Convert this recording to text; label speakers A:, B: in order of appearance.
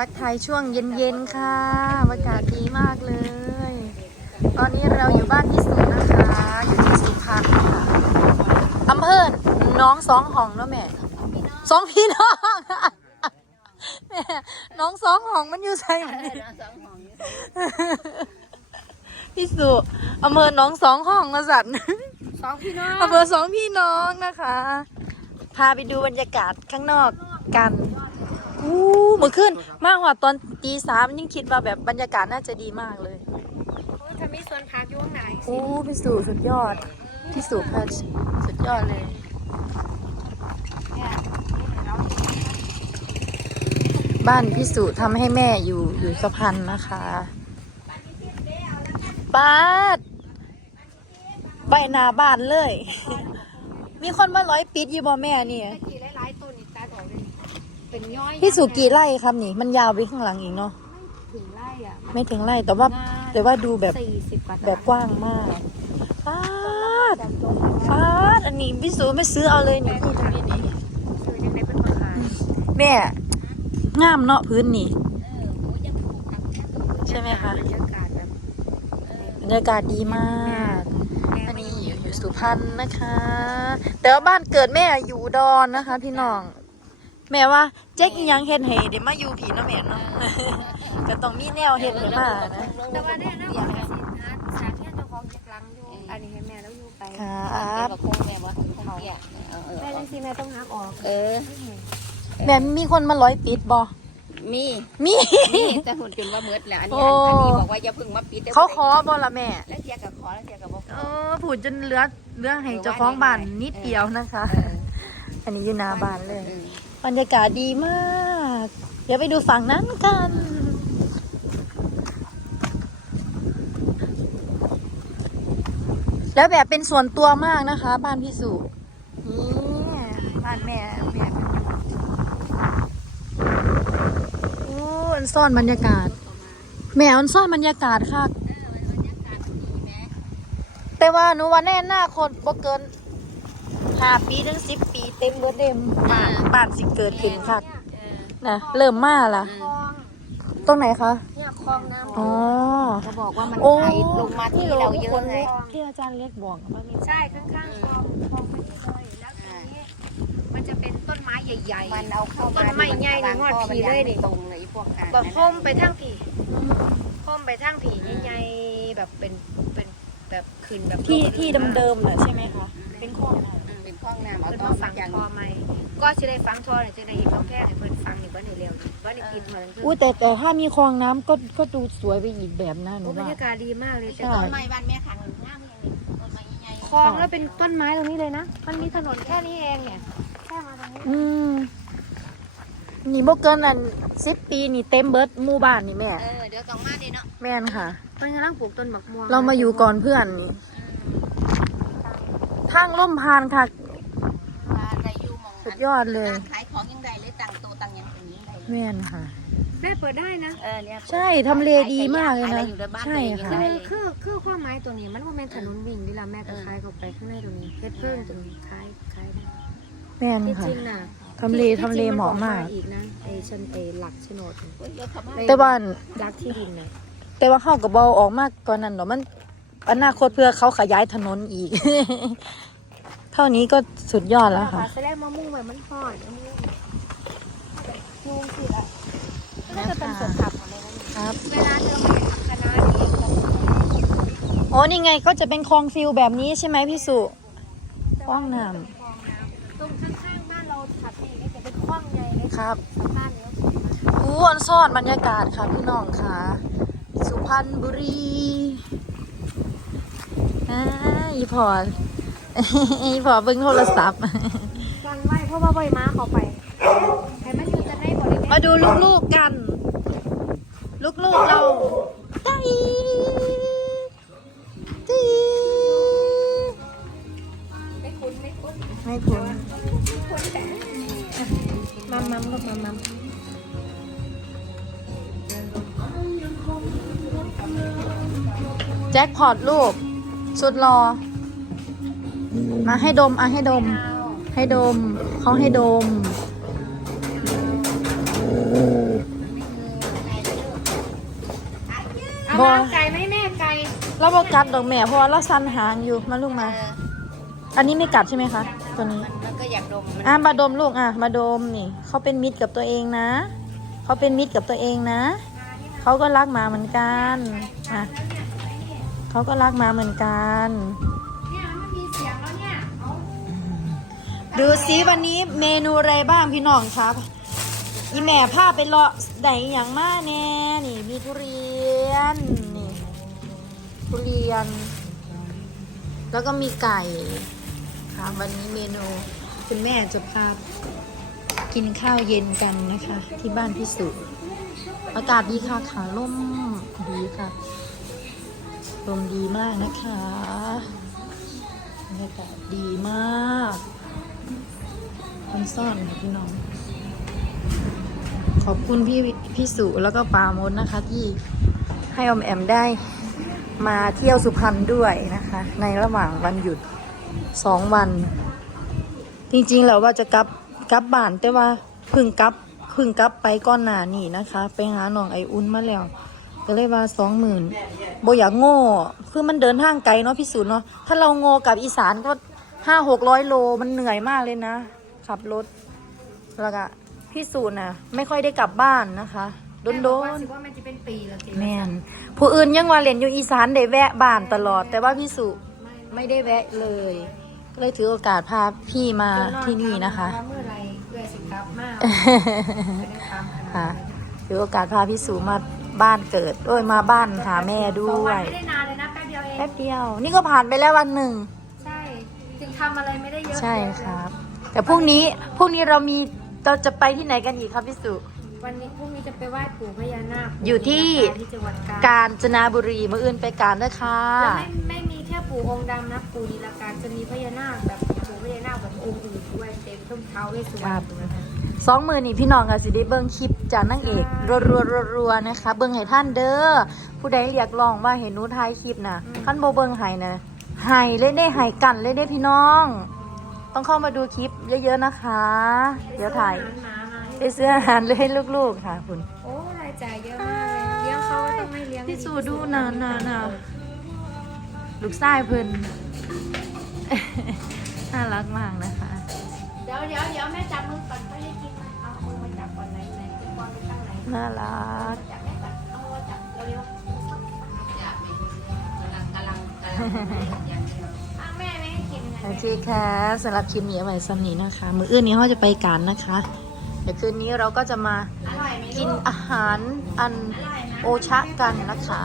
A: ทักทายช่วงเย็นๆค่ะอากาศดีมากเลย ตอนนี้เราอยู่บ้านพี่สุนะคะ อยู่ที่สุพรรณค่ะอำเภอหน้องสองห้องเนาะแม่สองพี่น้องแม่น้องสองห้องมันอยู่ใส่มันนี่พี่สุอำเภอหน้องสองห้องมาสั่น
B: สองพี่น้อง
A: อำเภอสองพี่น้องนะคะ พาไปดูบรรยากาศข้างนอกกัน อู้เมื่อคืนมากกว่าตอนตีสามยังคิดว่าแบบบรรยากาศน่าจะดีมากเลย
B: ถ้ามีส่วนพักอยู่ข้างไหน
A: โอ้พี่สุสุดยอดพี่สุพัชสุดยอดเลยบ้านพี่สุทำให้แม่อยู่อยู่สะพานนะคะบ้านใบหนาบ้านเลย มีคนมาร้อยปิดอยู่บ่แม่นี่
B: ตะกี้หลายๆต้นนี่ตัดออกเลย เป็นย่อย
A: พี่สุกี่ไร่ครับนี่ มันยาวไปข้างหลังอีกเนาะ
B: ถึงไร่อะ
A: ไม่ถึงไร่แต่ว่า แต่ว่าดูแบบ
B: สี่สิบกว่า
A: แบบกว้างมากฟาดฟาดอันนี้พี่สุไม่ซื้อเอาเลยนี่พูดตรงนี้นี่
B: คือยังได้เป็นราคา
A: แม่งามเนาะพื้นนี่ใช่ไหมคะ
B: บรรยากาศแบบ
A: บรรยากาศดีมากอันนี้อยู่อยู่สุพรรณนะคะ แต่ว่าบ้านเกิดแม่อยู่อุดอนนะคะ พี่น้อง แม่ว่าเจ๊กอีหยังเฮ็ดให้เดี๋ยวมาอยู่ผีเนาะแม่เนาะ ก็ต้องมีแนวเฮ็ดให้มานะ
B: แต่ว่าเนี่ยนะว่าสินค้าสาเทียนเจ้าของเก็บหลังอยู่ อันนี้ให้แม่แล้วอยู่ไป
A: ครับ
C: คงแม่ว่าคงเตี้ยเออเออ
B: แม่จังสิแม่ต้องหักออก
C: เออ
A: แม่มีคนมาร้อยปิดบ่
C: มี
A: มี
C: มีแต่หุ่นจนว่าเมืดแล้วอันนี้
A: โอ้
C: อันนี้บอกว่าอย่าเพึ่งมาปิดด้
A: เขาขอบ่ละแม่
C: แล้วเทียกับขอแล้วเทียกับบอก
A: เออผูดจนเหลือเหลือให้เจ้าของบ้านนิดเดียวนะคะ อันนี้อยู่หน้าบ้านเลย บรรยากาศดีมาก เดี๋ยวไปดูฝั่งนั้นกัน แล้วแบบเป็นส่วนตัวมากนะคะ บ้านพี่สุนี่บ้านแม่แม่โอ้อันซ่อนบรรยากาศ แม่อันซ่อนบรรยากาศค่ะ แต่ว่าหนูว่าแน่หน้าคนบ่เกินห้าปีถึงสิบปี เต็มเบิดเต็มบ้านบ้านสิเกิดขึ้นค่ะนะเริ่มมาละ
B: คลอง
A: ตรงไหนคะ
B: เนี่ยคลองน้ำ
A: อ๋อ
C: เขาบอกว่ามัน
A: โอ้
C: ไหลลงมาที่เราเยอะไง
A: ที่อาจารย์เล็กบอกว่ามี
B: ใช่ข้างๆคลองคลองไปนี่เลยแล้วทีนี้มันจะเป็นต้นไม้ใหญ่ๆ
C: มันเอาเข้า
B: ต้นไม้ใหญ่นี่งอดผีเลยดิ
C: ตรงเลยพวกอ่าง
B: แบบโคมไปทางผีโคมไปทางผีใหญ่ๆแบบเป็นเป็นแบบขึ้นแบบ
A: ที่ที่เดิมๆน่ะใช่ไหมคะ เป็นข้อน้
C: เป็นค ล้องน้ำเอา
B: เพิ่น
C: ต้อ
B: มางฟัง
C: อย่าง
B: ทอไหมก็จะได้ฟังทอเนี่ยจะได้เห็นเขาแค่ให้เพิ่นฟังนี่บ่ได้เร็วนี่บ่ได้ติดมันำ
A: อู้แต่แต่ถ้ามีคลองน้ำก็ก็ดูสวยไปอีกแบบนะหนู
B: โอ้บร
A: ว่า ร
B: ยากาศดีมากเลยแต่
A: ใช่
B: ต้
C: ต้
B: น
C: นไม้บ้านแม่ขังน้ำอย่างนี้ต้นไม้ใหญ่
B: คลองแล้วเป็นต้นไม้ตรงนี้เลยนะ มันมีถนนแค่นี้เองเนี่ยแค่มาตรงนี้
A: อืมนี่บ่เกินอันสิบปีนี่เต็มเบิดหมู่บ้านนี่แม่
C: เออเดี๋ยวต้องมาดิเนาะ
A: แม่นค่ะ
B: เพิ่นกำลังปลูกต้นบักม่วง
A: เรามาอยู่ก่อนเพื่อนนี่ทางล่มพานค่ะ
C: มาได้อยู่มอง
A: สุดยอดเลย
C: ขายของยังไงเลยตังโตตังยังเป็นนี้เลย
A: แม่นค่ะ
B: แม่เปิดได้นะ
C: เออเนี่ย
A: ใช่ทำเลดีมากเลยนะ
C: อยู่ในบ้าน
A: ใช่
C: ตัวเองยัง
A: ค่ะ
C: ได้
B: คือ
C: เลย
B: คือคือความหมายตัวนี้มันว่าแม่นถนนวิ่งนี่ล่ะแม่ก็
C: เออ
B: คายเข้าไปข้างในตรงนี้เฮ็ดเพิ่งตรงนี้คายคายได้
A: แม่น
B: ที่
A: ค่ะ
B: จริงน่ะ
A: ทำเล
B: ที่
A: ทำเล
B: ที่จริง
A: เหมาะมาก
B: อีกนะไอ้ชันไอ้หลักโฉนดน่ะ
C: เว้ยเดี๋ยวเขามา
A: แต่ว่า
B: รักที่ดินน่ะ
A: แต่ว่าเข้ากับเบาออกมากกว่านั้นเนาะมันอนาคตเพื่อเขาขยายถนนอีกเท่านี้ก็สุดยอดแล้วค่ะ
B: แสดงมะม่วงแบบมันหอดมะม่วงยูงสิละน่าจะเป็นสวนผักหมดเลยนะครับ เวลาเธอมาเห็นคณะนี้ของ
A: โอ้นี่ไงก็จะเป็นคลองฟิลแบบนี้ใช่ไหมพี่สุคลองน้ำ
B: คลองน้ำตรงข้างๆบ้านเราถัดไปอีกนี่จะเป็นคลองใหญ่เลย
A: ครับ
B: บ้านเนี้ย
A: อู้อันซ่อนบรรยากาศค่ะพี่น้องค่ะ สุพรรณบุรีอ่าอีพอ อีพอเบิ่งโทรศัพท์
B: กันไว้เพราะว่าใบม้าเขาไปให้มันอยู่จะได้บริเวณ
A: มาดูลูกๆกัน ลูกๆเราไก่ตี
B: ไม่คุ้นไม่คุ้น
A: ไม่พ้น
B: มัมมัมลูกมัมมัม
A: แจ็คพอตลูก สุดรอ มาให้ดมอะให้ดม ให้ดมเขาให้ดม
B: ม
A: บ่
B: มาไก่ไหมแม่ไก่
A: เราบอกกัดดอกแม่เพราะว่าเราสันหางอยู่มาลูกมา
C: เออ
A: อันนี้ไม่กัดใช่ไหมคะตัวนี้
C: มันมันก็อยากดมมัน
A: อะมาดมลูกอะมาดมนี่เขาเป็นมิตรกับตัวเองนะเขาเป็นมิตรกับตัวเองนะเขาก็รักหมาเหมือนกันอะเขาก็รักหมาเหมือนกัน ดูซิวันนี้เมนูอะไรบ้างพี่น้องครับ อีแม่พาไปเลาะไหนอย่างมากแน่นี่มีทุเรียนนี่ทุเรียน แล้วก็มีไก่ครับวันนี้เมนูคุณแม่จะพากินข้าวเย็นกันนะคะ ที่บ้านพี่สุอากาศดีค่ะขาล่มดีค่ะลมดีมากนะคะบรรยากาศดีมาก มันซ่อนค่ะพี่น้อง ขอบคุณพี่พี่สุแล้วก็ปามดนะคะ ที่ให้อมแอมได้มาเที่ยวสุพรรณด้วยนะคะ ในระหว่างวันหยุดสองวัน จริงๆแล้วว่าจะกลับกลับบ้านแต่ว่าพึ่งกลับพึ่งกลับไปก้อนหนานี่นะคะ ไปหาหน้องไออุ่นมาแล้วก็เลยว่าสองหมื่นโบอยากโง่คือมันเดินทางไกลเนาะพี่สุเนาะถ้าเราโง่กับอีสานก็ห้าหกร้อยโลมันเหนื่อยมากเลยนะ ขับรถ แล้วก็พี่สูน่ะ ไม่ค่อยได้กลับบ้านนะคะโดนโด
B: แม่บอกว่านสิว่ามันจะเป็นปีละสิ
A: แม่นผู้อื่นยังว่าเรียนอยู่อีสานได้แวะบ้านตลอด แต่ว่าพี่สุไม่ได้แวะเลยก็เลยถือโอกาสพาพี่มาที่นี่นะคะ
B: ว่าเมื่อไหรเพื่อสิครับมากจะได้ตามขนาด
A: ค่ะ
B: นั้น
A: ถือโอกาสพาพี่สุมาบ้านเกิดโอ้ยมาบ้านหาแม่ด้
B: สอง
A: ว
B: วัน
A: ย
B: ไม่ได้นานเลยนะแป๊บเดียวเอง
A: แป๊บเดียว นี่ก็ผ่านไปแล้ววันหนึ่ง
B: ใช่จึงทำอะไรไม่ได้เยอะ
A: ใช่ครับ แต่พรุ่งนี้พรุ่งนี้เรามีเราจะไปที่ไหนกันอีกครับพี่สุ
B: วันนี้พรุ่งนี้จะไปไหว้ปู่พญานาค
A: อยู่ที่
B: ที่จังหวัดกาญ
A: กาญจนบุรีมื่ออื่นไปการด้วยค่ะ
B: แล้วไม่ไม่มีแค่ปู่องค์ดำนะปู่นีลาการจะมีพญานาคแบบปู่พญานาคแบบองค์อื่นด้วยเต็มต้นเท้าเวสสุวรรณนะคะ
A: สองมือนี่พี่น้องอะสิได้เบิ้งคลิปจากนางเอกรัวๆรัวๆนะคะ เบิ้งให้ท่านเด้อผู้ใดเรียกร้องว่าเห็นหนูท้ายคลิปนะท่านโบเบิ้งให้นะให้เลยได้ให้กันเลยได้พี่น้อง ต้องเข้ามาดูคลิปเยอะๆนะคะ เดี๋ยวถ่าย
B: ไปซื้ออาหารหมามาให้
A: ไปซื้ออาหารเลยให้ลูกๆค่ะคุณ
B: โอ้รายจ่ายเยอะมากเลยเลี้ยงเขาก็ต้องไม่เลี้ยง
A: พี่สูดูนะนะนะลูกชายเพิ่นน่ารักมากนะคะ
B: เดี๋ยวเดี๋ยวเดี๋ยวแม่จับมือก่อนไม่ได้กินนะเอามือมาจับก่อนไหนไหนจะป้อนไปข้างไหน
A: น่ารัก
B: จับแม่ก่อนเอามือมาจับเร็ว
C: อยากไปกำลังกำลังกำลัง
A: โอเคค่ะสำหรับคลิปนี้เอาไว้ซ้ำนีนะคะ มืออื่นนี้เราจะไปกันนะคะเดี๋ยวคืนนี้เราก็จะมากินอาหารอันโอชะกันนะคะ